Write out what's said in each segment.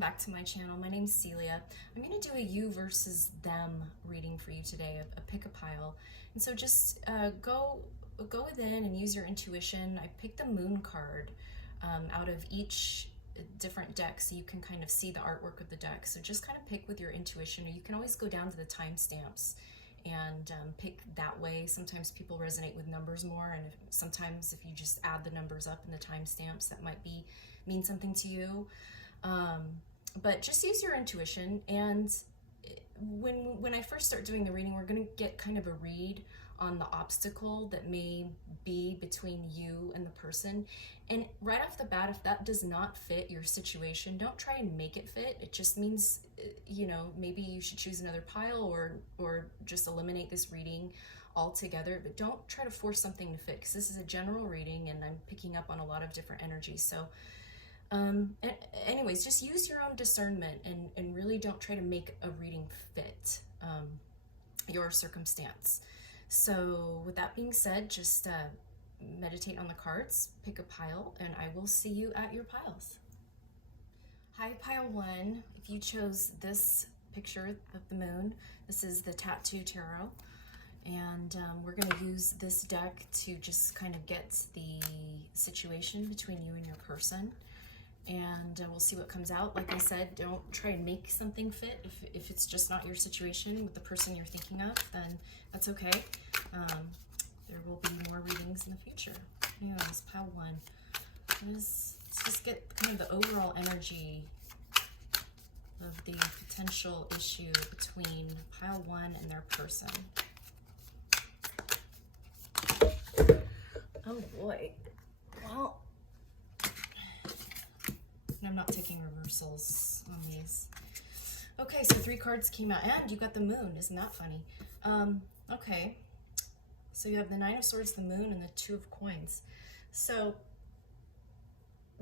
welcome back to my channel. My name's Celia. I'm going to do a you versus them reading for you today, a pick a pile. And so just go within and use your intuition. I picked the moon card out of each different deck so you can kind of see the artwork of the deck. So just kind of pick with your intuition, or you can always go down to the timestamps and pick that way. Sometimes people resonate with numbers more, and sometimes if you just add the numbers up in the timestamps, that might mean something to you. But just use your intuition. And when I first start doing the reading, we're going to get kind of a read on the obstacle that may be between you and the person. And right off the bat, if that does not fit your situation, don't try and make it fit. It just means, you know, maybe you should choose another pile or just eliminate this reading altogether. But don't try to force something to fit, because this is a general reading and I'm picking up on a lot of different energies. So anyways, just use your own discernment and really don't try to make a reading fit your circumstance. So with that being said, just meditate on the cards, pick a pile, and I will see you at your piles. Hi, pile one. If you chose this picture of the moon, this is the Tattoo Tarot. And we're going to use this deck to just kind of get the situation between you and your person. And we'll see what comes out. Like I said, don't try and make something fit. If it's just not your situation with the person you're thinking of, then that's okay. There will be more readings in the future. Anyways, pile one. Let's just get kind of the overall energy of the potential issue between pile one and their person. Oh boy. Well, I'm not taking reversals on these. Okay, so 3 cards came out, and you got the moon. Isn't that funny? Okay, so you have the 9 of Swords, the moon, and the 2 of Coins. So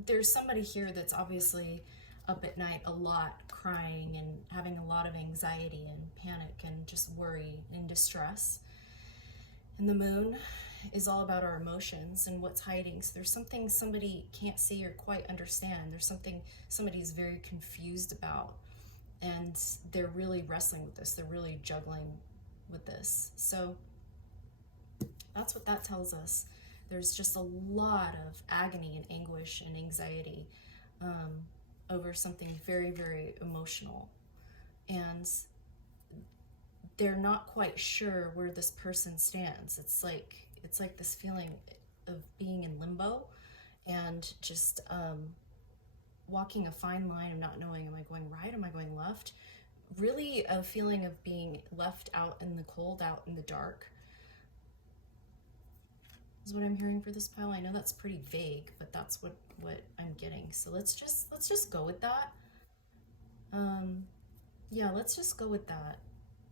there's somebody here that's obviously up at night a lot, crying and having a lot of anxiety and panic and just worry and distress. And the moon is all about our emotions and what's hiding. So there's something somebody can't see or quite understand. There's something somebody's very confused about, and they're really wrestling with this. They're really juggling with this. So that's what that tells us. There's just a lot of agony and anguish and anxiety over something very, very emotional. And they're not quite sure where this person stands. It's like this feeling of being in limbo and just walking a fine line of not knowing, am I going right, am I going left? Really a feeling of being left out in the cold, out in the dark is what I'm hearing for this pile. I know that's pretty vague, but that's what I'm getting. So let's just go with that. Yeah, let's just go with that.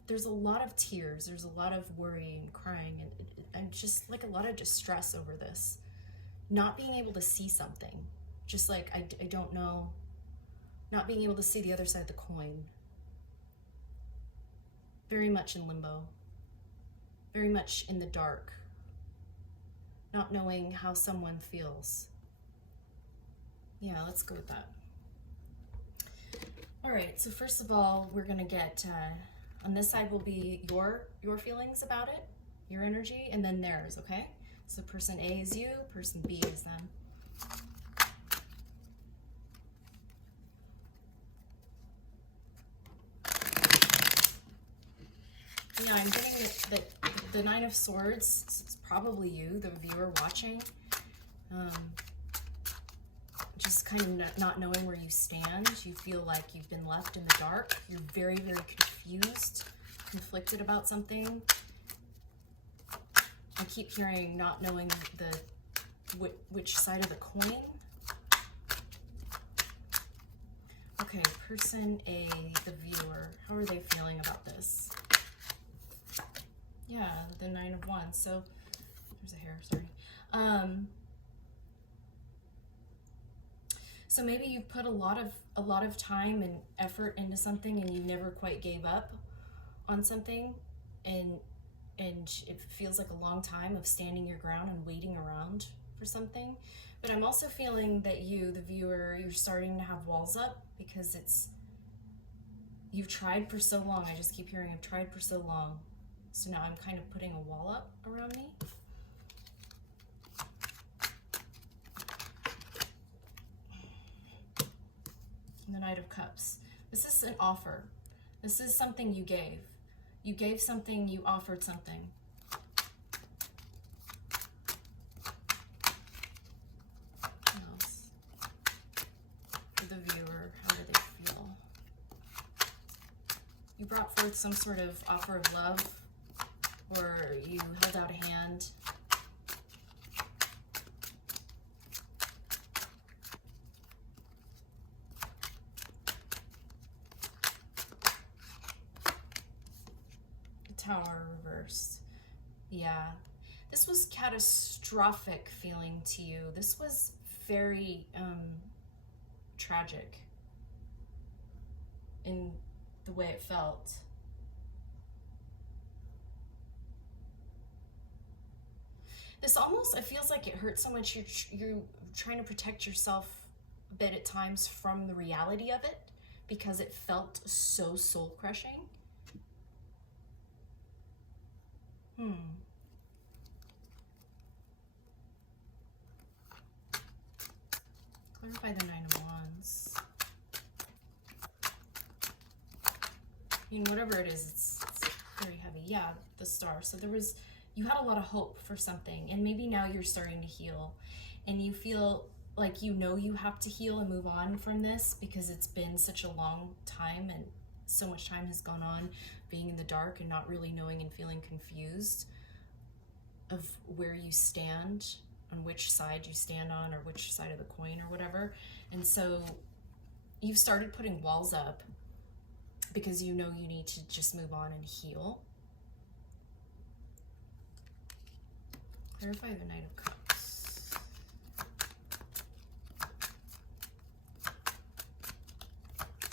There's a lot of tears, there's a lot of worry and crying and just like a lot of distress over this. Not being able to see something, just like I don't know, not being able to see the other side of the coin. Very much in limbo, very much in the dark, not knowing how someone feels. Yeah, let's go with that. All right, so first of all, we're gonna get, on this side will be your feelings about it, your energy, and then theirs, okay? So person A is you, person B is them. Yeah, I'm getting that the 9 of Swords, it's probably you, the viewer watching. Just kind of not knowing where you stand. You feel like you've been left in the dark. You're very, very confused, conflicted about something. I keep hearing not knowing which side of the coin. Okay, person A, the viewer, how are they feeling about this? Yeah, the 9 of Wands. So there's a hair, sorry. So maybe you've put a lot of time and effort into something and you never quite gave up on something, and it feels like a long time of standing your ground and waiting around for something. But I'm also feeling that you, the viewer, you're starting to have walls up because you've tried for so long. I just keep hearing I've tried for so long. So now I'm kind of putting a wall up around me. And the Knight of Cups. This is an offer. This is something you gave. You gave something, you offered something. What else? For the viewer, how do they feel? You brought forth some sort of offer of love, or you held out a hand. Tower reversed. Yeah, this was catastrophic feeling to you. This was very tragic in the way it felt. This almost, it feels like it hurts so much. You're trying to protect yourself a bit at times from the reality of it because it felt so soul crushing. Clarify the Nine of Wands. I mean, whatever it is, it's very heavy. Yeah, the Star. So you had a lot of hope for something, and maybe now you're starting to heal, and you feel like you have to heal and move on from this because it's been such a long time and so much time has gone on being in the dark and not really knowing and feeling confused of where you stand, on which side you stand on, or which side of the coin or whatever. And so you've started putting walls up because you know you need to just move on and heal. Clarify the Knight of Cups.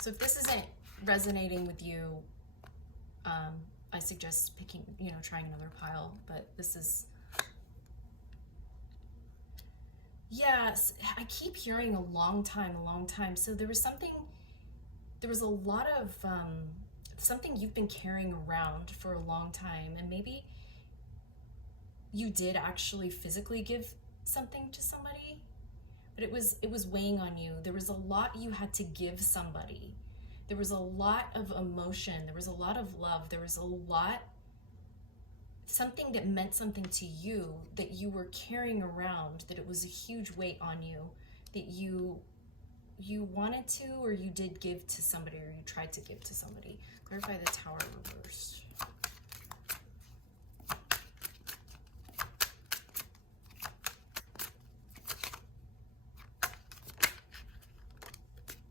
So if this isn't resonating with you, I suggest trying another pile, but this is, yes, I keep hearing a long time. So there was a lot of something you've been carrying around for a long time, and maybe you did actually physically give something to somebody, but it was weighing on you. There was a lot you had to give somebody. There was a lot of emotion. There was a lot of love. There was something that meant something to you that you were carrying around, that it was a huge weight on you, that you wanted to, or you did give to somebody, or you tried to give to somebody. Clarify the Tower reversed.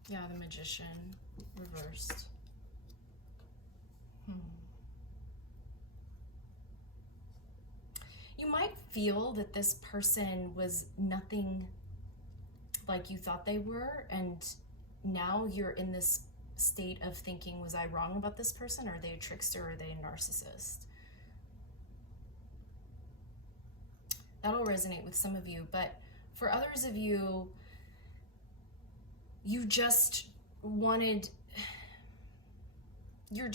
Yeah, the Magician reversed. You might feel that this person was nothing like you thought they were, and now you're in this state of thinking, was I wrong about this person? Are they a trickster? Or are they a narcissist? That'll resonate with some of you, but for others of you, you just wanted, what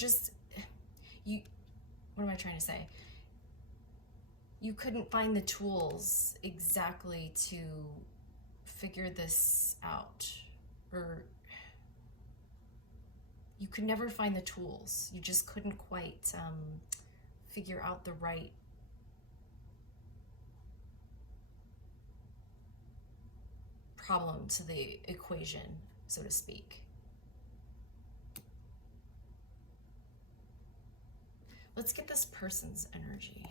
am I trying to say? You couldn't find the tools exactly to figure this out, or you could never find the tools. You just couldn't quite figure out the right problem to the equation, so to speak. Let's get this person's energy.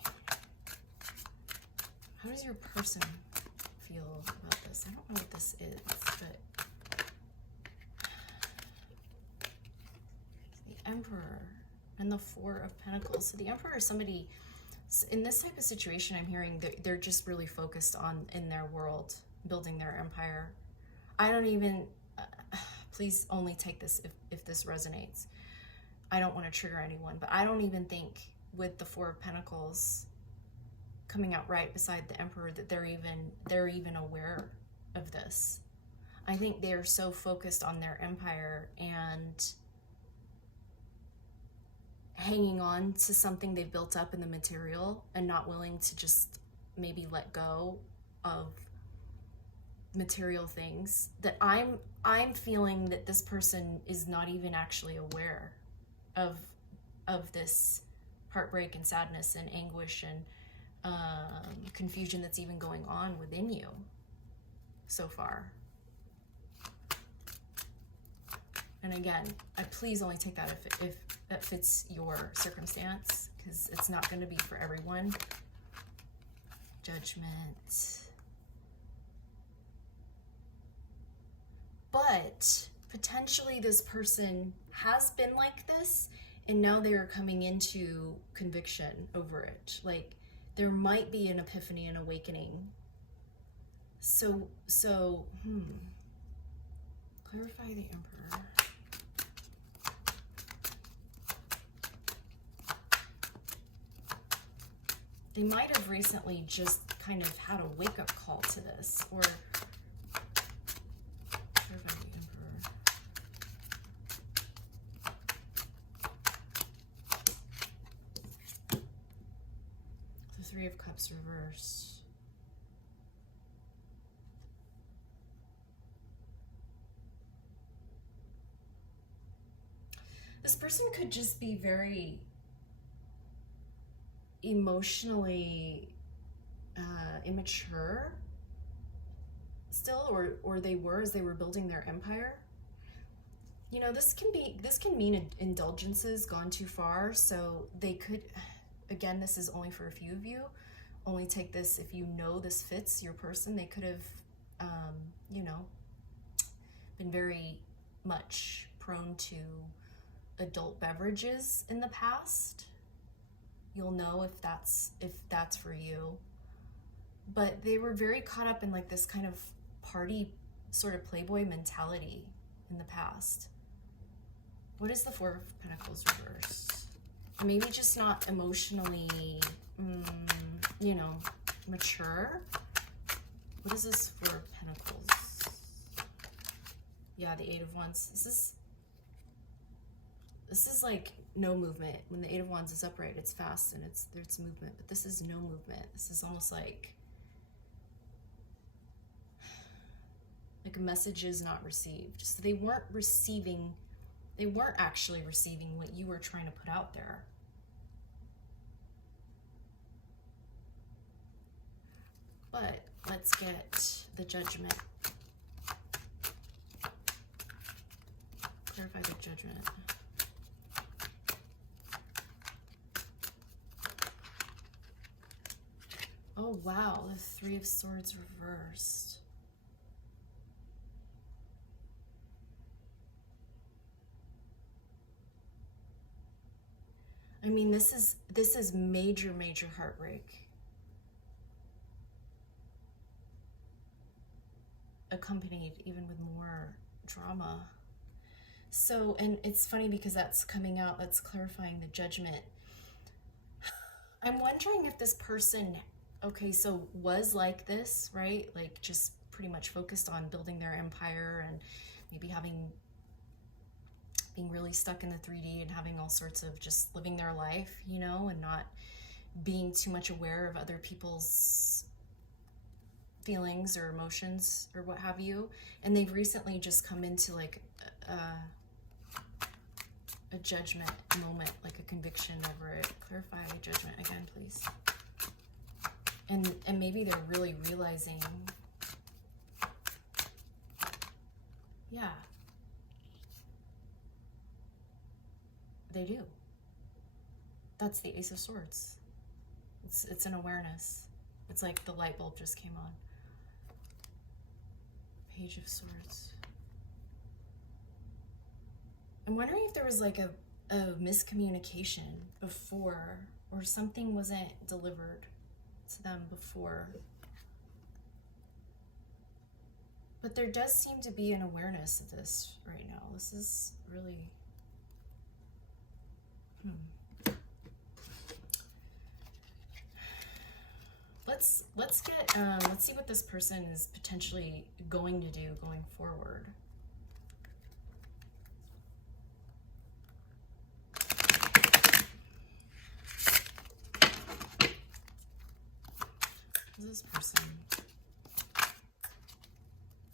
How does your person feel about this? I don't know what this is, but the Emperor and the Four of Pentacles. So the Emperor is somebody, in this type of situation, I'm hearing they're just really focused on, in their world, building their empire. I don't even, please only take this if this resonates. I don't want to trigger anyone, but I don't even think with the Four of Pentacles coming out right beside the Emperor that they're even aware of this. I think they are so focused on their empire and hanging on to something they've built up in the material and not willing to just maybe let go of material things, that I'm feeling that this person is not even actually aware of this heartbreak and sadness and anguish and confusion that's even going on within you so far. And again, please only take that if that fits your circumstance, because it's not going to be for everyone. Judgment. But potentially this person has been like this, and now they are coming into conviction over it. Like, there might be an epiphany and awakening. So, clarify the Emperor. They might have recently just kind of had a wake-up call to this, or clarify the Emperor. The Three of Cups reversed. This person could just be very emotionally immature still, or they were as they were building their empire. You know, this can mean indulgences gone too far. So they could, again, this is only for a few of you. Only take this if you know this fits your person. They could have, you know, been very much prone to adult beverages in the past. You'll know if that's for you. But they were very caught up in like this kind of party sort of playboy mentality in the past. What is the Four of Pentacles reversed? Maybe just not emotionally, you know, mature. What is this Four of Pentacles? Yeah, the Eight of Wands. This is like no movement. When the Eight of Wands is upright, it's fast and it's movement. But this is no movement. This is almost like a message is not received. So they weren't actually receiving what you were trying to put out there. But let's get the Judgment. Clarify the Judgment. Oh wow, the Three of Swords reversed. I mean, this is major heartbreak. Accompanied even with more drama. So, and it's funny because that's coming out, that's clarifying the Judgment. I'm wondering if this person, okay, so was like this, right? Like just pretty much focused on building their empire and maybe being really stuck in the 3D and having all sorts of just living their life, you know, and not being too much aware of other people's feelings or emotions or what have you. And they've recently just come into like a judgment moment, like a conviction over it. Clarify Judgment again, please. And maybe they're really realizing, yeah, they do. That's the Ace of Swords. It's an awareness. It's like the light bulb just came on. Page of Swords. I'm wondering if there was like a miscommunication before, or something wasn't delivered to them before. But there does seem to be an awareness of this right now. This is really... let's see what this person is potentially going to do going forward. This person,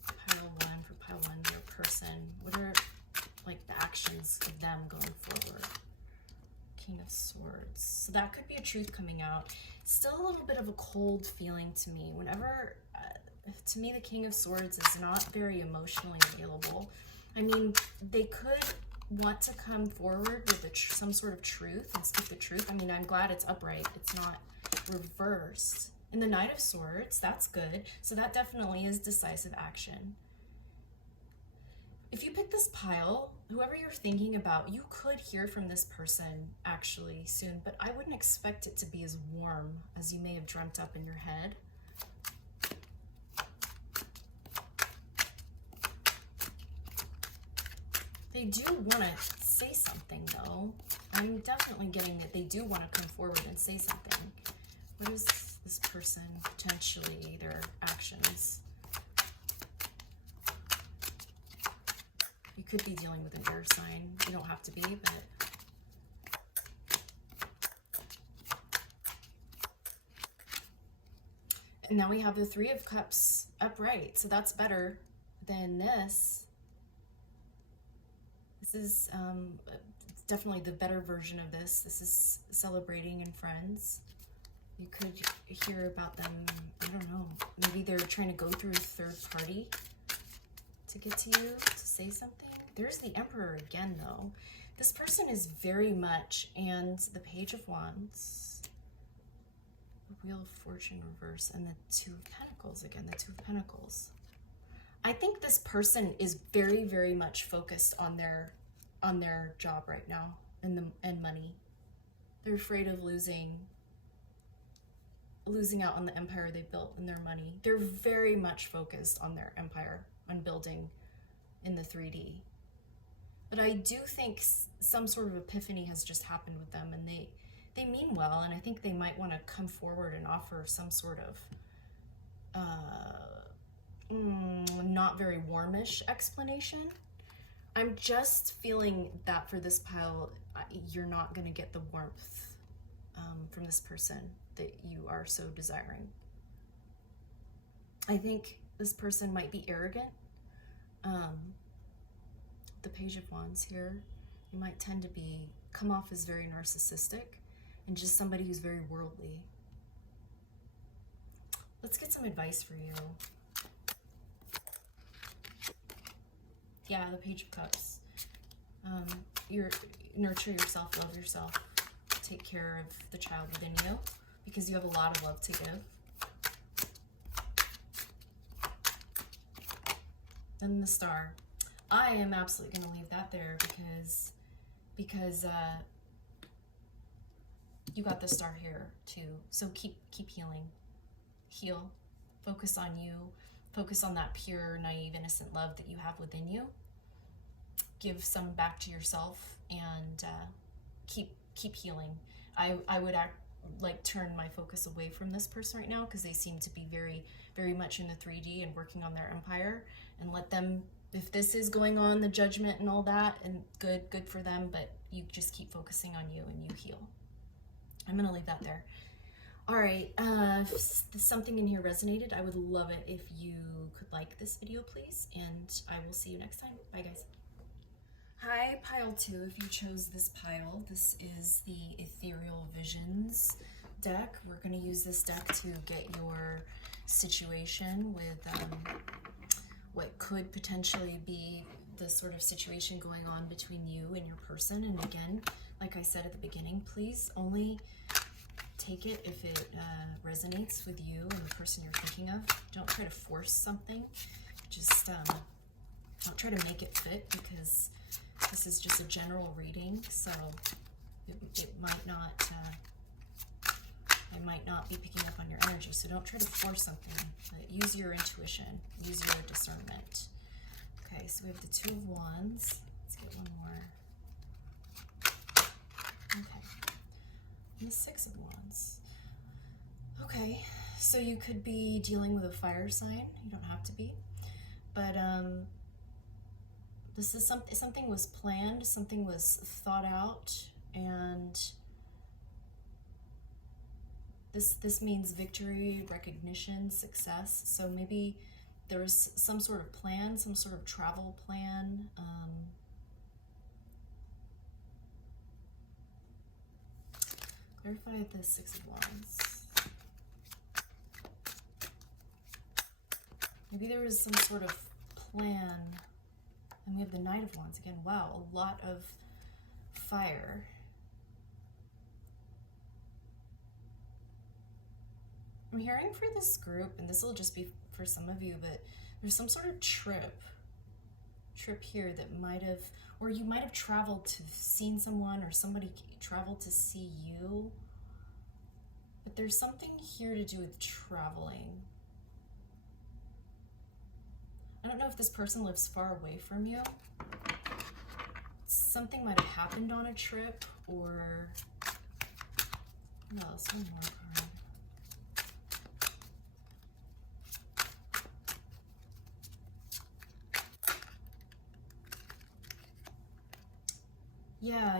pile 1 for pile 1, your person, what are like the actions of them going forward? King of Swords. So that could be a truth coming out. Still a little bit of a cold feeling to me. Whenever, to me, the King of Swords is not very emotionally available. I mean, they could want to come forward with some sort of truth and speak the truth. I mean, I'm glad it's upright. It's not reversed. And the Knight of Swords, that's good. So that definitely is decisive action. If you pick this pile, whoever you're thinking about, you could hear from this person actually soon, but I wouldn't expect it to be as warm as you may have dreamt up in your head. They do want to say something though. I'm definitely getting that they do want to come forward and say something. What is this person potentially, their actions? You could be dealing with an air sign. You don't have to be, but and now we have the Three of Cups upright, so that's better than this. This is definitely the better version of this. This is celebrating and friends. You could hear about them, I don't know, maybe they're trying to go through a third party to get to you, to say something. There's the Emperor again, though. This person is very much, and the Page of Wands, the Wheel of Fortune reverse, and the Two of Pentacles again, the Two of Pentacles. I think this person is very, very much focused on their job right now and money. They're afraid of losing out on the empire they built and their money. They're very much focused on their empire, on building in the 3D. But I do think some sort of epiphany has just happened with them, and they mean well, and I think they might want to come forward and offer some sort of not very warmish explanation. I'm just feeling that for this pile, you're not going to get the warmth from this person that you are so desiring. I think this person might be arrogant. The Page of Wands here, you might tend to come off as very narcissistic and just somebody who's very worldly. Let's get some advice for you. Yeah, the Page of Cups. Nurture yourself, love yourself, take care of the child within you, because you have a lot of love to give. Then the Star. I am absolutely going to leave that there because you got the Star here too. So keep healing. Heal. Focus on you. Focus on that pure, naive, innocent love that you have within you. Give some back to yourself and keep healing. I would turn my focus away from this person right now because they seem to be very, very much in the 3D and working on their empire, and let them, if this is going on, the judgment and all that, and good for them, but you just keep focusing on you and you heal. I'm gonna leave that there. All right, if something in here resonated, I would love it if you could like this video, please, and I will see you next time. Bye, guys. Hi, pile 2, if you chose this pile. This is the Ethereal Visions deck. We're going to use this deck to get your situation with what could potentially be the sort of situation going on between you and your person. And again, like I said at the beginning, please only take it if it resonates with you and the person you're thinking of. Don't try to force something. Just don't try to make it fit, because this is just a general reading, so it might not, I might not be picking up on your energy, so don't try to force something, but use your intuition, use your discernment. Okay, so we have the Two of Wands. Let's get one more. Okay, and the Six of Wands. Okay, So you could be dealing with a fire sign. You don't have to be. But this is something was planned, something was thought out, and this means victory, recognition, success. So maybe there was some sort of plan, some sort of travel plan. Clarify the Six of Wands. Maybe there was some sort of plan. And we have the Knight of Wands again. Wow, a lot of fire. I'm hearing for this group, and this will just be for some of you, but there's some sort of trip here that might have, or you might have traveled to seen someone, or somebody traveled to see you. But there's something here to do with traveling. I don't know if this person lives far away from you. Something might have happened on a trip, or what else? One more card. Yeah,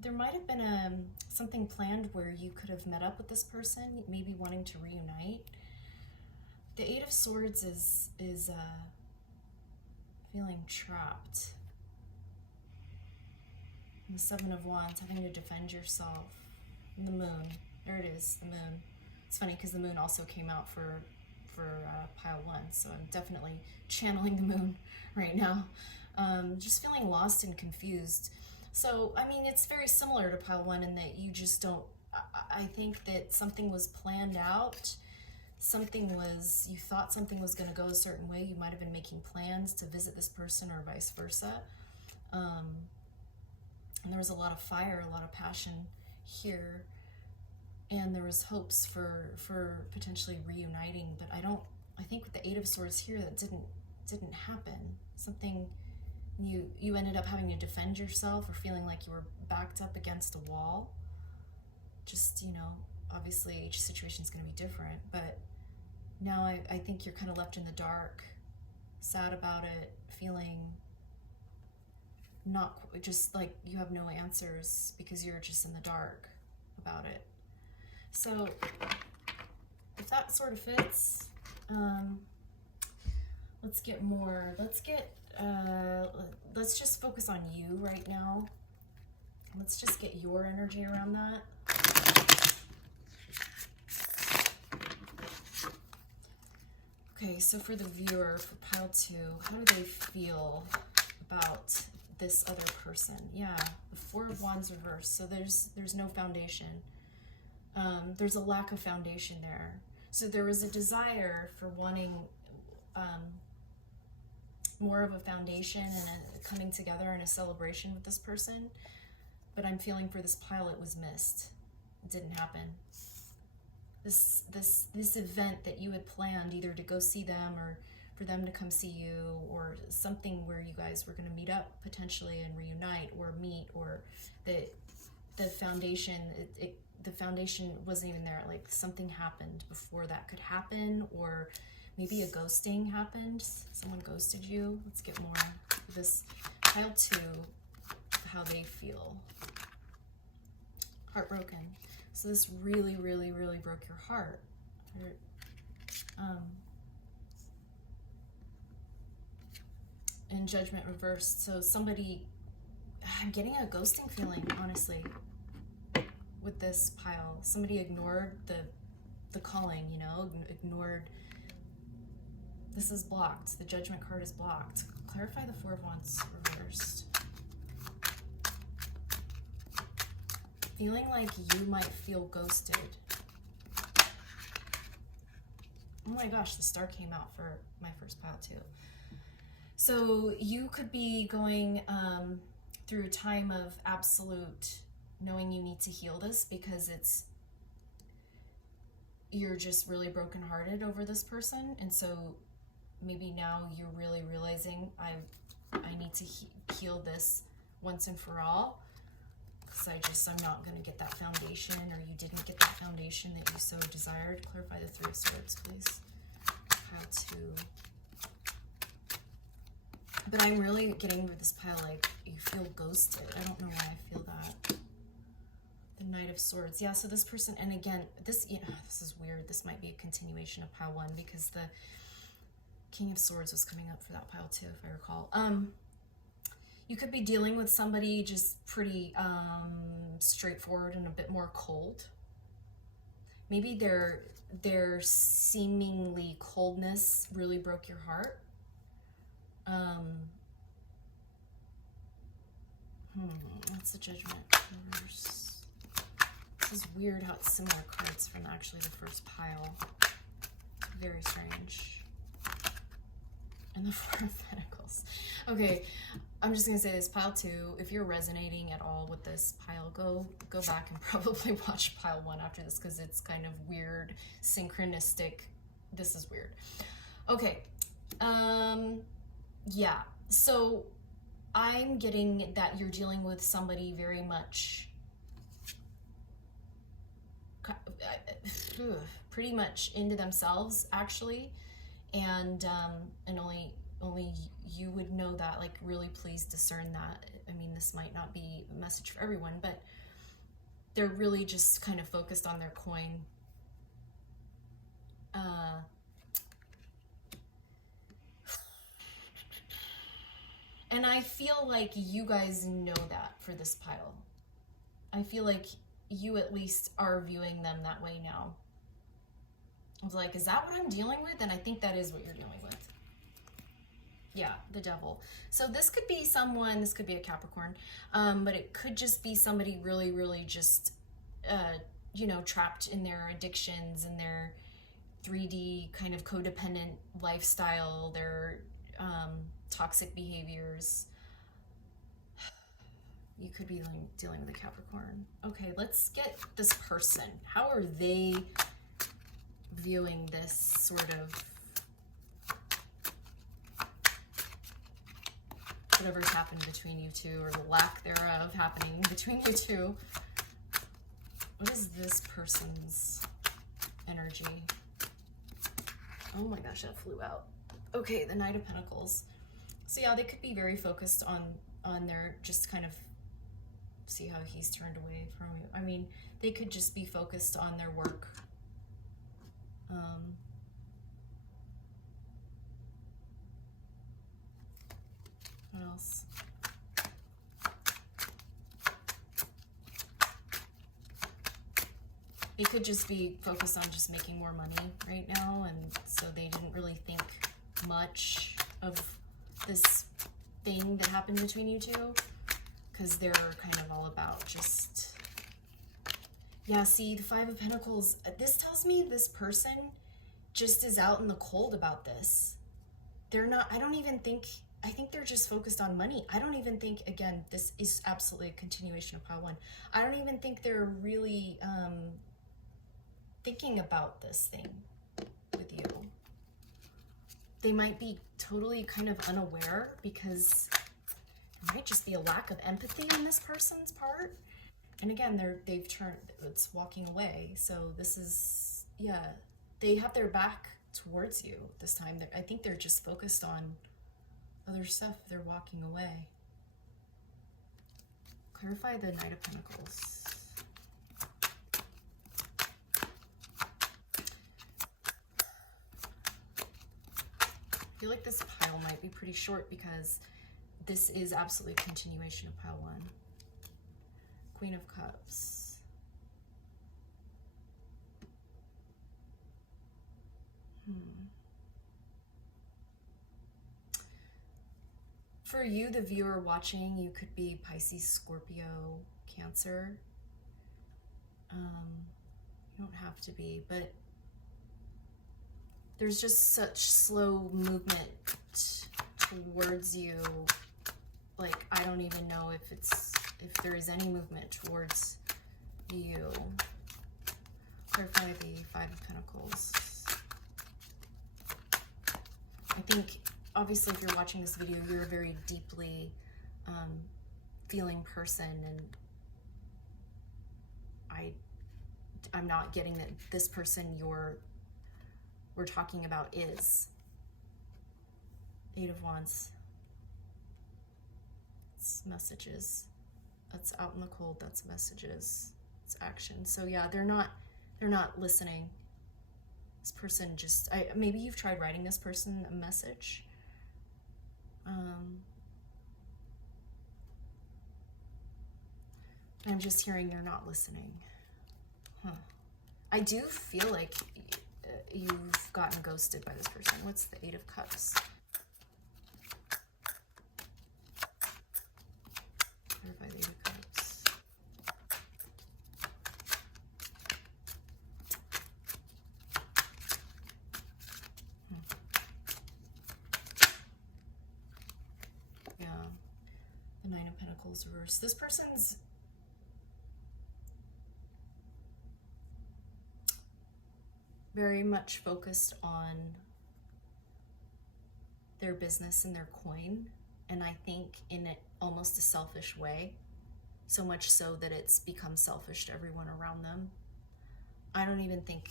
there might have been something planned where you could have met up with this person, maybe wanting to reunite. The Eight of Swords is feeling trapped. And the Seven of Wands, having to defend yourself. And the Moon, there it is, the Moon. It's funny because the Moon also came out for pile 1, so I'm definitely channeling the Moon right now. Just feeling lost and confused. So, I mean, it's very similar to pile 1 in that you just don't, I think that something was planned out. You thought something was going to go a certain way. You might have been making plans to visit this person or vice versa. And there was a lot of fire, a lot of passion here. And there was hopes for potentially reuniting, but I think with the Eight of Swords here, that didn't happen. Something, you ended up having to defend yourself, or feeling like you were backed up against a wall. Just, obviously each situation is going to be different, but now I think you're kind of left in the dark, sad about it, feeling not, just like you have no answers because you're just in the dark about it. So if that sort of fits, let's get more. Let's just focus on you right now. Let's just get your energy around that. Okay, so for the viewer, for pile 2, how do they feel about this other person? Yeah, the Four of Wands reversed. So there's no foundation. There's a lack of foundation there. So there was a desire for wanting more of a foundation and a coming together and a celebration with this person. But I'm feeling for this pile, it was missed. It didn't happen. This event that you had planned, either to go see them or for them to come see you, or something where you guys were going to meet up potentially and reunite or meet, or the foundation, the foundation wasn't even there. Like something happened before that could happen, or maybe a ghosting happened. Someone ghosted you. Let's get more of this pile 2, how they feel. Heartbroken. So this really, really, really broke your heart. And Judgment reversed. So somebody, I'm getting a ghosting feeling, honestly, with this pile. Somebody ignored the calling, ignored. This is blocked. The Judgment card is blocked. Clarify the Four of Wands reversed. Feeling like you might feel ghosted. Oh my gosh, the star came out for my first pile too. So you could be going through a time of absolute knowing you need to heal this, because you're just really brokenhearted over this person, and so maybe now you're really realizing I need to heal this once and for all. because I'm not going to get that foundation, or you didn't get that foundation that you so desired. Clarify the Three of Swords, please. Pile 2. But I'm really getting with this pile, like, you feel ghosted. I don't know why I feel that. The Knight of Swords. Yeah, so this person, and again, this, you know, this is weird. This might be a continuation of pile 1, because the King of Swords was coming up for that pile too, if I recall. You could be dealing with somebody just pretty straightforward and a bit more cold. Maybe their seemingly coldness really broke your heart. What's the Judgment? This is weird how it's similar cards from actually the first pile. Very strange. And the Four of Pentacles. Okay, I'm just gonna say this, pile 2, if you're resonating at all with this pile, go back and probably watch pile 1 after this, because it's kind of weird, synchronistic. This is weird. Okay, yeah, so I'm getting that you're dealing with somebody very much pretty much into themselves, actually, and only you would know that. Like, really, please discern that. I mean, this might not be a message for everyone, but they're really just kind of focused on their coin. And I feel like you guys know that for this pile. I feel like you at least are viewing them that way now. I was like, is that what I'm dealing with? And I think that is what you're dealing with. Yeah, the Devil. So this could be someone, this could be a Capricorn, but it could just be somebody really, really just, you know, trapped in their addictions and their 3D kind of codependent lifestyle, their toxic behaviors. You could be dealing with a Capricorn. Okay, let's get this person. How are they viewing this sort of whatever's happened between you two, or the lack thereof happening between you two? What is this person's energy? Oh my gosh, that flew out. Okay, the Knight of Pentacles. So yeah, they could be very focused on their, just kind of, see how he's turned away from you. I mean, they could just be focused on their work. What else? They could just be focused on just making more money right now, and so they didn't really think much of this thing that happened between you two, because they're kind of all about just, yeah, see, the Five of Pentacles, this tells me this person just is out in the cold about this. They're not, I don't even think, I think they're just focused on money. I don't even think, again, this is absolutely a continuation of pile 1. I don't even think they're really thinking about this thing with you. They might be totally kind of unaware, because there might just be a lack of empathy on this person's part. And again, they've turned, it's walking away. So this is, yeah, they have their back towards you this time. I think they're just focused on other stuff. They're walking away. Clarify the Knight of Pentacles. I feel like this pile might be pretty short, because this is absolutely a continuation of pile 1. Queen of Cups. For you, the viewer watching, you could be Pisces, Scorpio, Cancer. You don't have to be, but there's just such slow movement towards you. Like, I don't even know if there is any movement towards you. Clarify the Five of Pentacles. I think, obviously, if you're watching this video, you're a very deeply feeling person, and I'm not getting that this person we're talking about is. Eight of Wands. It's messages. That's out in the cold. That's messages. It's action. So yeah, they're not listening. This person just, maybe you've tried writing this person a message. I'm just hearing they're not listening. I do feel like you've gotten ghosted by this person. What's the Eight of Cups? Clarify the Eight of Cups. Yeah. The Nine of Pentacles reversed. This person's very much focused on their business and their coin, and I think in almost a selfish way, so much so that it's become selfish to everyone around them. I don't even think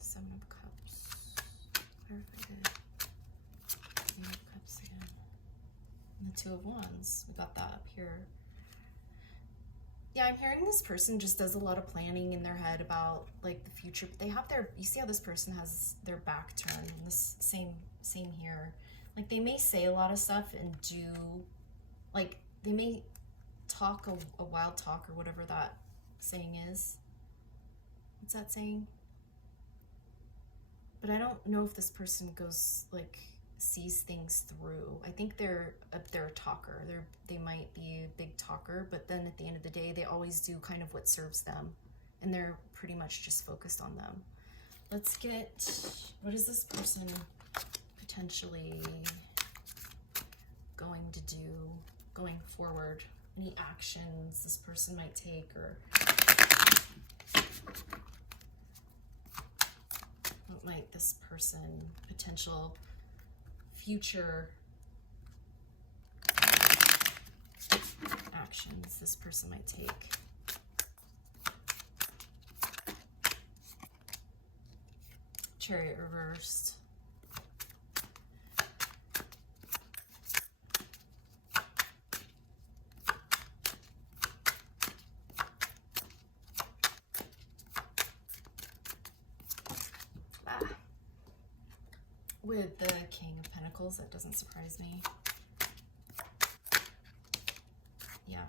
Seven of Cups. Clarify the Eight of Cups again. And the Two of Wands. We got that up here. Yeah, I'm hearing this person just does a lot of planning in their head about like the future. They have you see how this person has their back turned, and this same here. Like they may say a lot of stuff and do, like they may talk a wild talk or whatever that saying is. What's that saying? But I don't know if this person goes like sees things through. I think they're a talker. They might be a big talker, but then at the end of the day, they always do kind of what serves them, and they're pretty much just focused on them. Let's get, what is this person potentially going to do going forward? Any actions this person might take, or what might this person potential future actions this person might take? Chariot reversed. With the King of Pentacles, that doesn't surprise me. Yeah,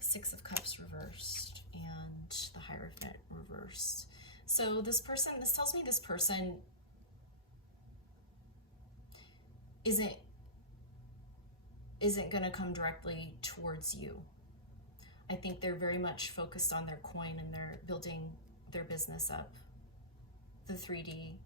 Six of Cups reversed and the Hierophant reversed. So this tells me this person isn't going to come directly towards you. I think they're very much focused on their coin and they're building their business up. The 3D.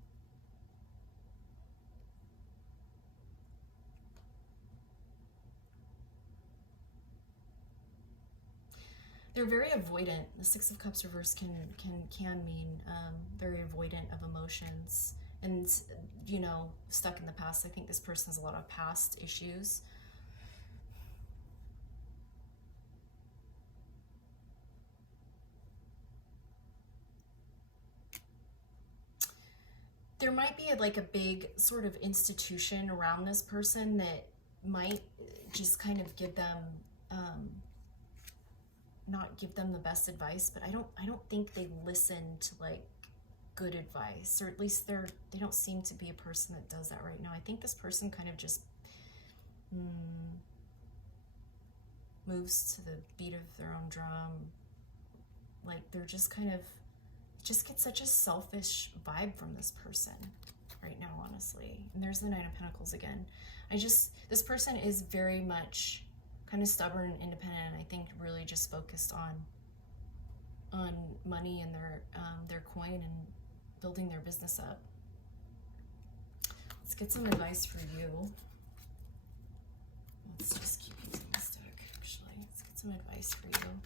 They're very avoidant. The Six of Cups reverse can mean very avoidant of emotions and, you know, stuck in the past. I think this person has a lot of past issues. There might be like a big sort of institution around this person that might just kind of give them not give them the best advice, but I don't think they listen to like good advice, or at least they don't seem to be a person that does that right now. I think this person kind of just moves to the beat of their own drum. Like they're just kind of, just get such a selfish vibe from this person right now, honestly. And there's the Nine of Pentacles again. This person is very much kind of stubborn and independent, and I think really just focused on money and their coin and building their business up. Let's get some advice for you. Let's just keep using this deck, actually. Let's get some advice for you.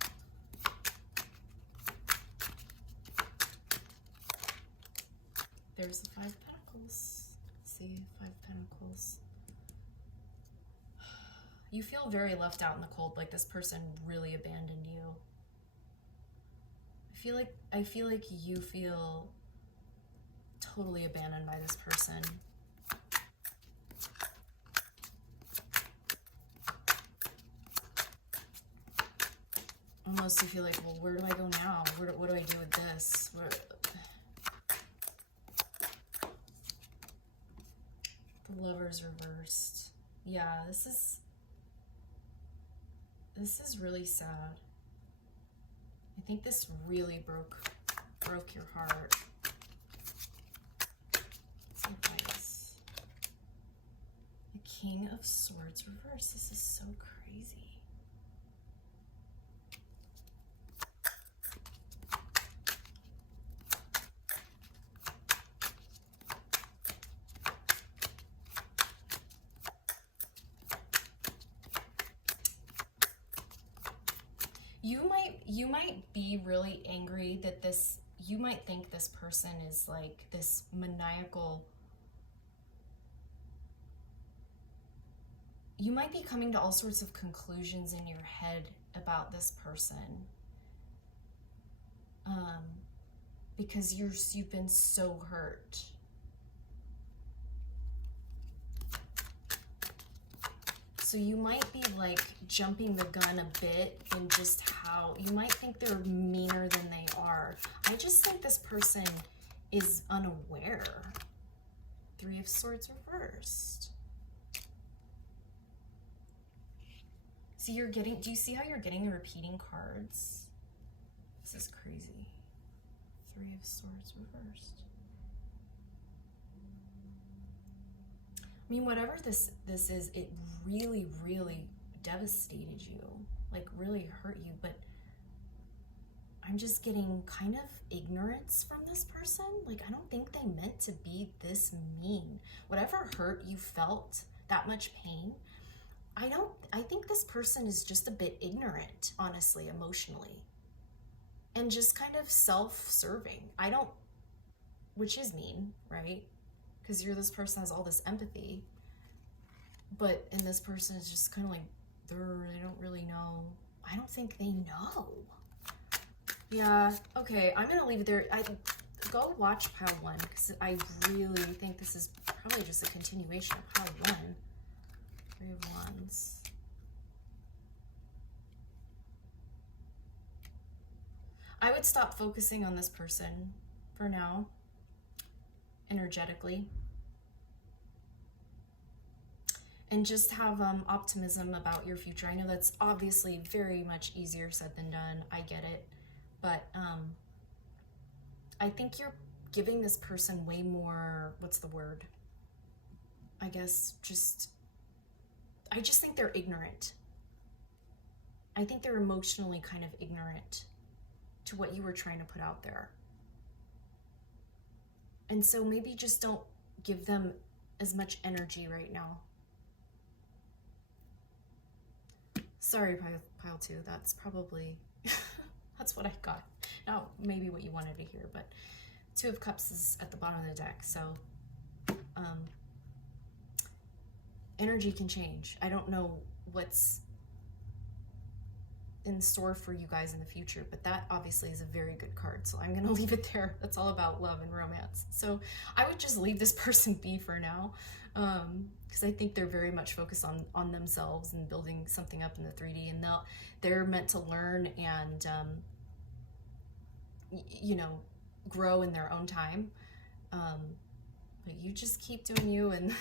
There's the Five of Pentacles. Let's see, Five of Pentacles. You feel very left out in the cold, like this person really abandoned you. I feel like you feel totally abandoned by this person. Almost you feel like, well, where do I go now? What do I do with this? The Lover's reversed. Yeah, this is really sad. I think this really broke your heart. Advice. The King of Swords reversed. This is so crazy. You might be really angry that you might think this person is like this maniacal. You might be coming to all sorts of conclusions in your head about this person. Because you've been so hurt. So you might be like jumping the gun a bit in just how you might think they're meaner than they are. I just think this person is unaware. Three of Swords reversed. So do you see how you're getting the repeating cards? This is crazy. Three of Swords reversed. I mean, whatever this is, it really, really devastated you, like really hurt you, but I'm just getting kind of ignorance from this person. Like, I don't think they meant to be this mean. Whatever hurt you felt, that much pain, I think this person is just a bit ignorant, honestly, emotionally, and just kind of self-serving. Which is mean, right? Because this person has all this empathy, and this person is just kind of like, they don't really know. I don't think they know. Yeah, okay, I'm gonna leave it there. Go watch pile 1, because I really think this is probably just a continuation of pile 1. Three of Wands. I would stop focusing on this person for now, energetically, and just have optimism about your future. I know that's obviously very much easier said than done. I get it. But I think you're giving this person way more, what's the word? I just think they're ignorant. I think they're emotionally kind of ignorant to what you were trying to put out there. And so maybe just don't give them as much energy right now. Sorry, pile 2, that's probably, that's what I got. Not maybe what you wanted to hear, but Two of Cups is at the bottom of the deck, so energy can change. I don't know what's in store for you guys in the future, but that obviously is a very good card, so I'm gonna leave it there. That's all about love and romance. So I would just leave this person be for now, because I think they're very much focused on themselves and building something up in the 3D, and they're meant to learn and grow in their own time. But you just keep doing you and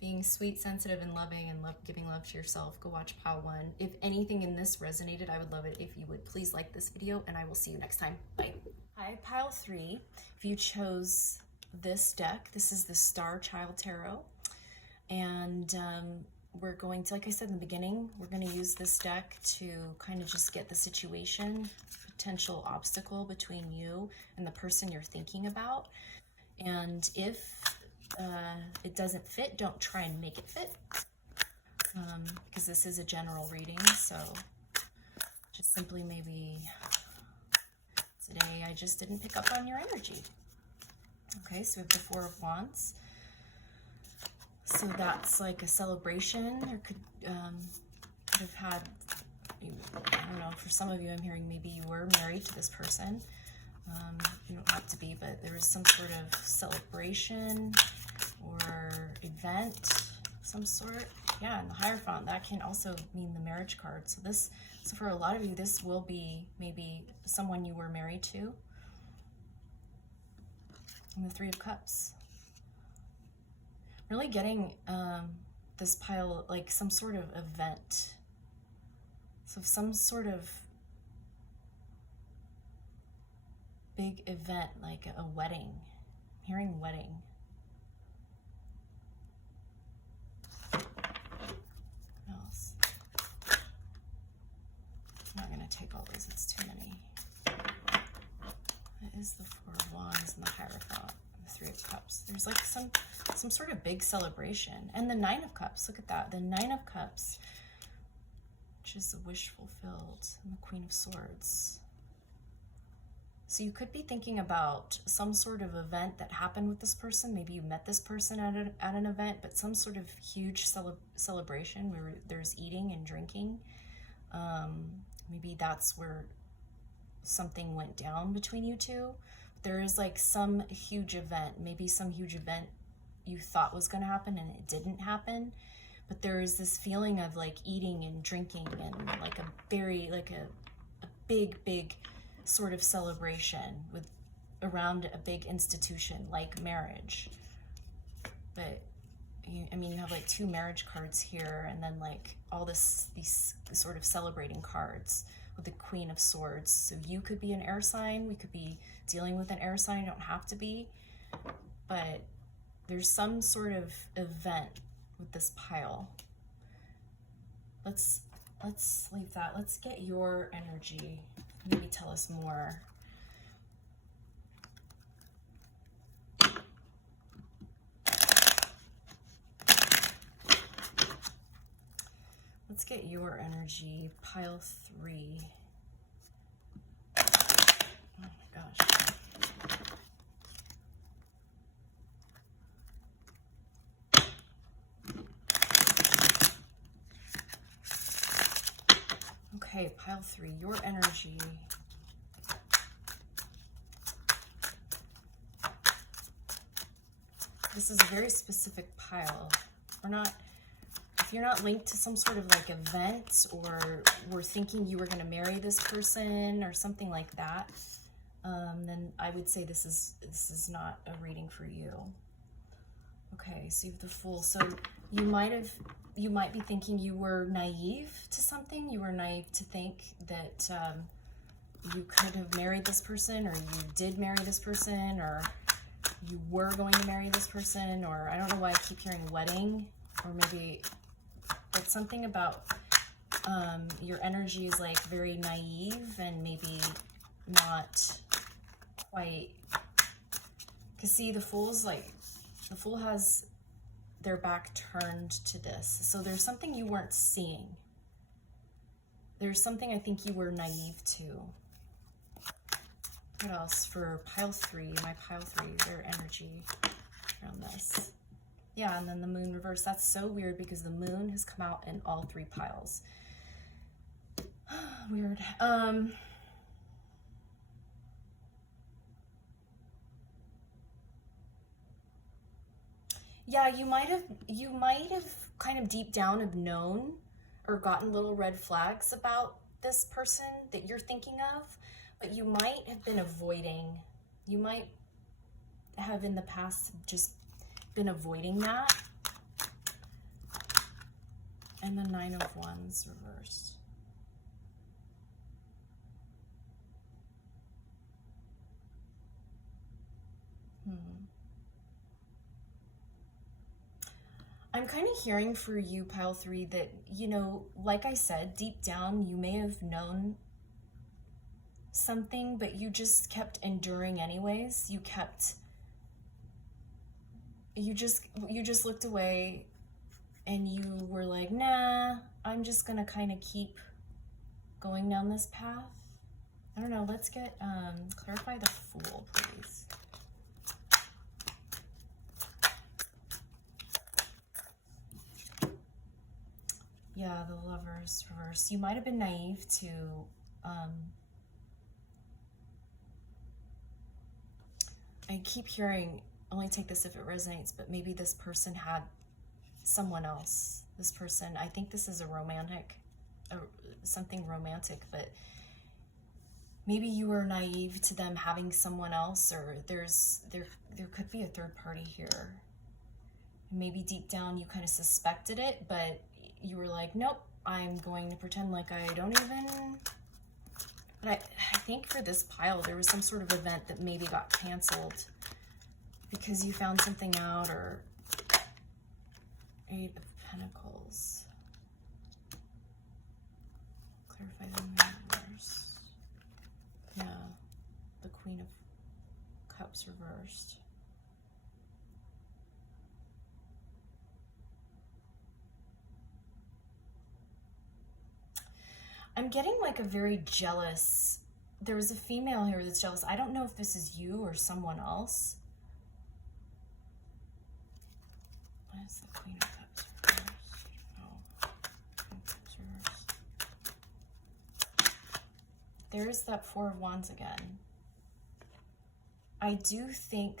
being sweet, sensitive, and loving, and giving love to yourself. Go watch pile 1. If anything in this resonated, I would love it if you would please like this video, and I will see you next time. Bye. Hi, pile 3. If you chose this deck, this is the Star Child Tarot, and we're going to, like I said in the beginning, we're going to use this deck to kind of just get the situation, potential obstacle between you and the person you're thinking about. And if it doesn't fit, don't try and make it fit, because this is a general reading. So just simply maybe today I just didn't pick up on your energy. Okay, so we have the Four of Wands. So that's like a celebration. There could have had, I don't know, for some of you I'm hearing maybe you were married to this person. You don't have to be, but there was some sort of celebration or event of some sort. Yeah, and the Hierophant, that can also mean the marriage card. So for a lot of you, this will be maybe someone you were married to. And the Three of Cups. Really getting this pile, like some sort of event. So some sort of big event, like a wedding. I'm hearing wedding. What else? I'm not going to take all those, it's too many. That is the Four of Wands and the Hierophant and the Three of Cups. There's like some sort of big celebration. And the Nine of Cups, look at that. The Nine of Cups, which is the wish fulfilled, and the Queen of Swords. So you could be thinking about some sort of event that happened with this person. Maybe you met this person at an event, but some sort of huge celebration where there's eating and drinking. Maybe that's where something went down between you two. There is like some huge event, maybe some huge event you thought was going to happen and it didn't happen. But there is this feeling of like eating and drinking and like a big sort of celebration around a big institution like marriage. But you have like two marriage cards here, and then like all these sort of celebrating cards with the Queen of Swords. So you could be an air sign. We could be dealing with an air sign. You don't have to be, but there's some sort of event with this pile. Let's leave that. Let's get your energy. Maybe tell us more. Let's get your energy. Pile 3. Oh my gosh. Okay, pile 3, your energy. This is a very specific pile. If you're not linked to some sort of like event, or were thinking you were going to marry this person or something like that, then I would say this is not a reading for you. Okay, so you have the Fool. So you might be thinking you were naive to something. You were naive to think that you could have married this person, or you did marry this person, or you were going to marry this person, or I don't know why I keep hearing wedding, or maybe it's something about your energy is like very naive and maybe not quite, because see, the Fool has their back turned to this. So there's something you weren't seeing. There's something I think you were naive to. What else for pile 3? My pile 3, their energy around this. Yeah, and then the Moon reverse. That's so weird because the Moon has come out in all 3 piles. Weird. Yeah, you might have kind of deep down have known or gotten little red flags about this person that you're thinking of, but you might have been avoiding. You might have in the past just been avoiding that. And the Nine of Wands reversed. I'm kind of hearing for you, pile 3, that, like I said, deep down, you may have known something, but you just kept enduring anyways. You just looked away and you were like, nah, I'm just gonna kind of keep going down this path. I don't know, let's get, clarify the Fool, please. Stars reverse. You might have been naive to I keep hearing, only take this if it resonates, but maybe this person had someone else. This person, I think this is a romantic, something romantic, but maybe you were naive to them having someone else, or there could be a third party here. Maybe deep down you kind of suspected it, but you were like, nope, I'm going to pretend like I don't even. But I think for this pile, there was some sort of event that maybe got canceled because you found something out, or Eight of Pentacles. Clarify the moon reverse. Yeah, the Queen of Cups reversed. I'm getting like a very jealous, there was a female here that's jealous. I don't know if this is you or someone else. What is the Queen of Cups reversed? Oh, Queen of Cups reversed. There's that Four of Wands again. I do think,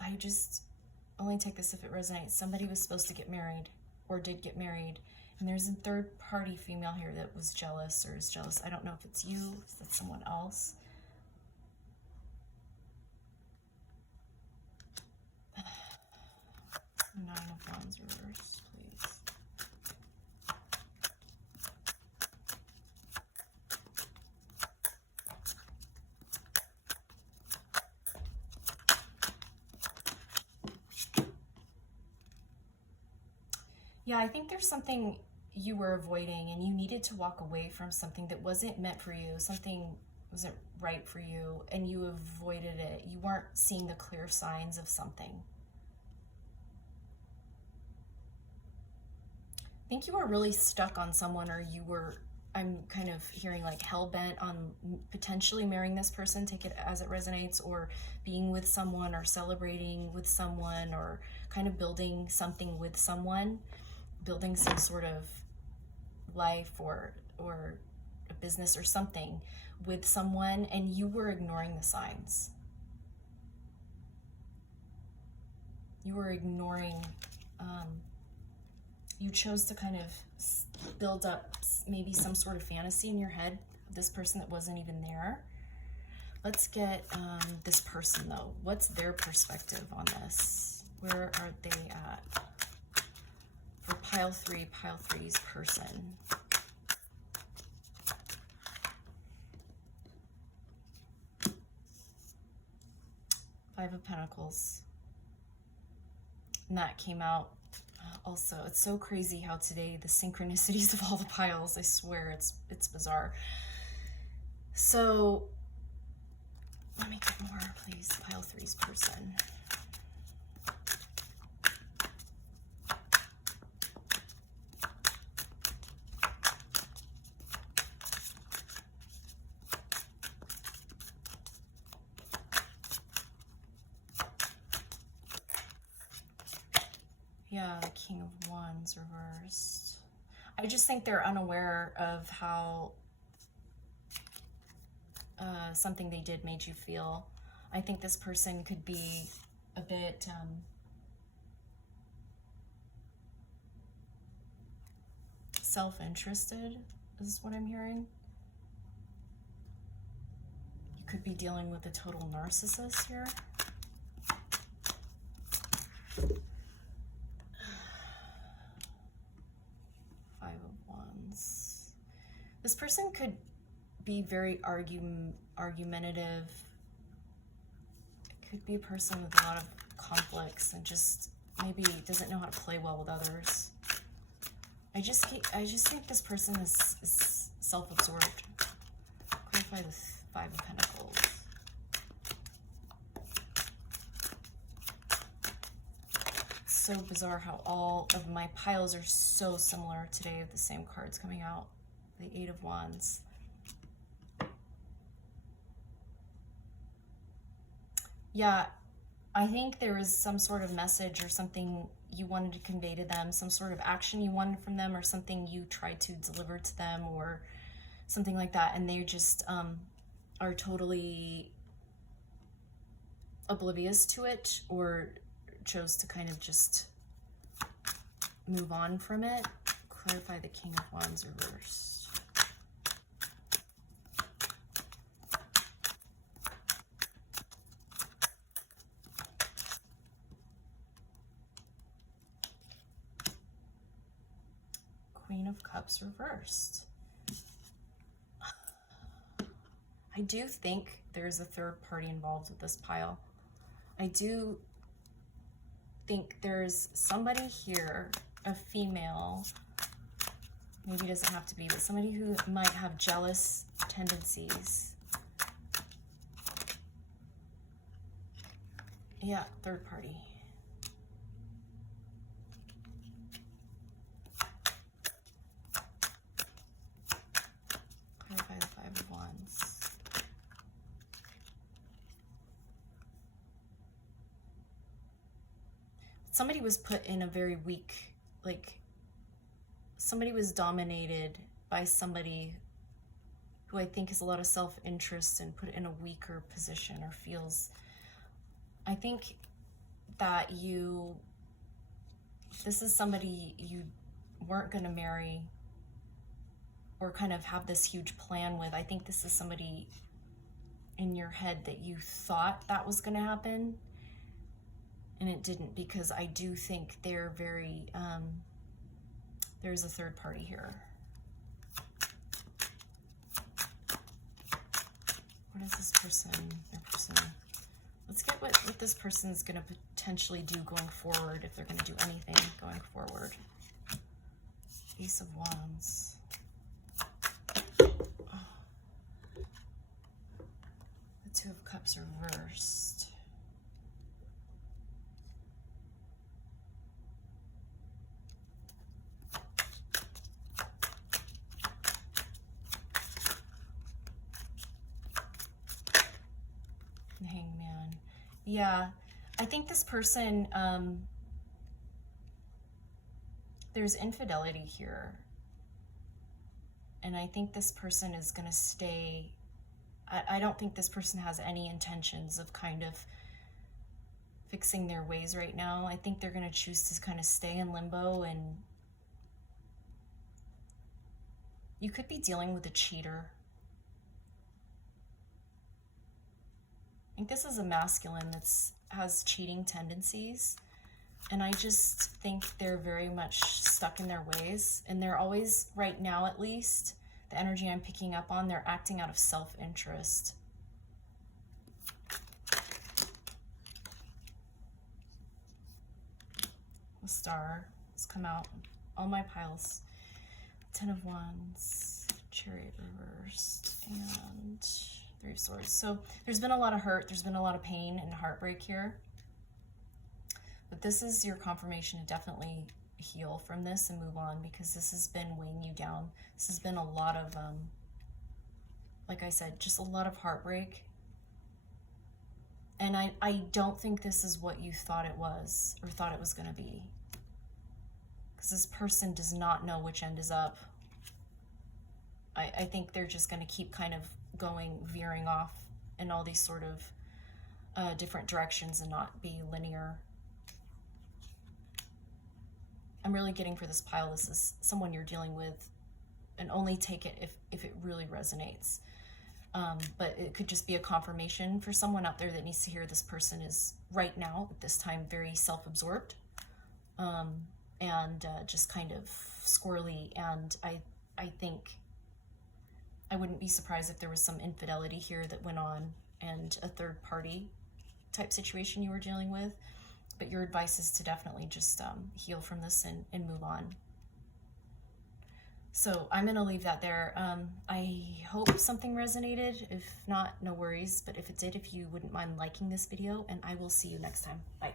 I just only take this if it resonates. Somebody was supposed to get married or did get married. And there's a third party female here that was jealous or is jealous. I don't know if it's you, if that's someone else. Nine of Wands reversed, please. Yeah, I think there's something you were avoiding and you needed to walk away from something that wasn't meant for you. Something wasn't right for you and you avoided it. You weren't seeing the clear signs of something. I think you were really stuck on someone, or you were, I'm kind of hearing like hell-bent on potentially marrying this person, take it as it resonates, or being with someone or celebrating with someone, or kind of building something with someone, building some sort of life or a business or something with someone, and you were ignoring the signs. You were ignoring, you chose to kind of build up maybe some sort of fantasy in your head of this person that wasn't even there. Let's get this person though. What's their perspective on this? Where are they at? For pile 3's person. Five of Pentacles. And that came out also. It's so crazy how today the synchronicities of all the piles, I swear it's bizarre. So let me get more, please. Pile 3's person. Yeah, the King of Wands reversed. I just think they're unaware of how something they did made you feel. I think this person could be a bit self-interested, is what I'm hearing. You could be dealing with a total narcissist here. This person could be very argumentative. It could be a person with a lot of conflicts and just maybe doesn't know how to play well with others. I just think this person is self-absorbed. Clarify the Five of Pentacles. It's so bizarre how all of my piles are so similar today of the same cards coming out. The Eight of Wands. Yeah, I think there was some sort of message or something you wanted to convey to them, some sort of action you wanted from them, or something you tried to deliver to them, or something like that, and they just are totally oblivious to it, or chose to kind of just move on from it. Clarify the King of Wands reversed. Queen of Cups reversed. I do think there's a third party involved with this pile. I do think there's somebody here, a female, maybe it doesn't have to be, but somebody who might have jealous tendencies. Yeah, third party. Clarify the Five of Wands. Somebody was put in a very weak, like, somebody was dominated by somebody who I think has a lot of self-interest and put in a weaker position, or feels, I think that this is somebody you weren't going to marry or kind of have this huge plan with. I think this is somebody in your head that you thought that was going to happen, and it didn't, because I do think they're very, there's a third party here. What is this person, let's get what this person is going to potentially do going forward, if they're going to do anything going forward. Ace of Wands. Oh. The Two of Cups reversed. Hangman. Yeah, I think this person, there's infidelity here. And I think this person is going to stay. I don't think this person has any intentions of kind of fixing their ways right now. I think they're going to choose to kind of stay in limbo, and you could be dealing with a cheater. I think this is a masculine that has cheating tendencies, and I just think they're very much stuck in their ways, and they're always, right now at least, the energy I'm picking up on, they're acting out of self-interest. The Star has come out, all my piles. Ten of Wands, Chariot reversed, and Three of Swords. So there's been a lot of hurt, there's been a lot of pain and heartbreak here. But this is your confirmation to definitely heal from this and move on, because this has been weighing you down. This has been a lot of, like I said, just a lot of heartbreak. And I don't think this is what you thought it was, or thought it was going to be. Because this person does not know which end is up. I think they're just going to keep kind of veering off in all these sort of different directions and not be linear. I'm really getting for this pile, this is someone you're dealing with, and only take it if it really resonates. But it could just be a confirmation for someone out there that needs to hear this person is right now, at this time, very self-absorbed, and just kind of squirrely. And I think I wouldn't be surprised if there was some infidelity here that went on, and a third party type situation you were dealing with. But your advice is to definitely just heal from this and move on. So I'm going to leave that there. I hope something resonated. If not, no worries. But if it did, if you wouldn't mind liking this video, and I will see you next time. Bye.